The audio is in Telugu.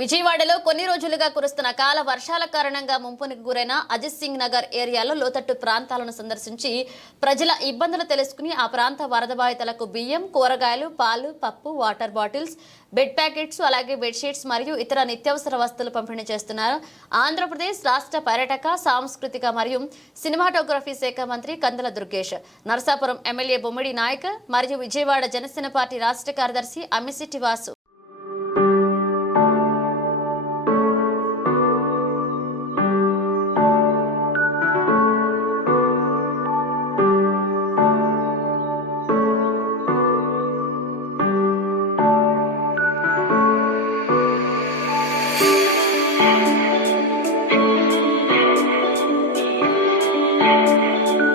విజయవాడలో కొన్ని రోజులుగా కురుస్తున్న కాల వర్షాల కారణంగా ముంపునికి గురైన అజిత్ సింగ్ నగర్ ఏరియాలో లోతట్టు ప్రాంతాలను సందర్శించి ప్రజల ఇబ్బందులు తెలుసుకుని ఆ ప్రాంత వరద బాధితులకు బియ్యం కూరగాయలు పాలు పప్పు వాటర్ బాటిల్స్ బెడ్ ప్యాకెట్స్ అలాగే బెడ్షీట్స్ మరియు ఇతర నిత్యావసర వస్తువులు పంపిణీ చేస్తున్నారు. ఆంధ్రప్రదేశ్ రాష్ట్ర పర్యాటక సాంస్కృతిక మరియు సినిమాటోగ్రఫీ శాఖ మంత్రి కందుల దుర్గేష్ నరసాపురం ఎమ్మెల్యే బొమ్మిడి నాయక్ మరియు విజయవాడ జనసేన పార్టీ రాష్ట్ర కార్యదర్శి అమ్మిశెట్టి వాసు.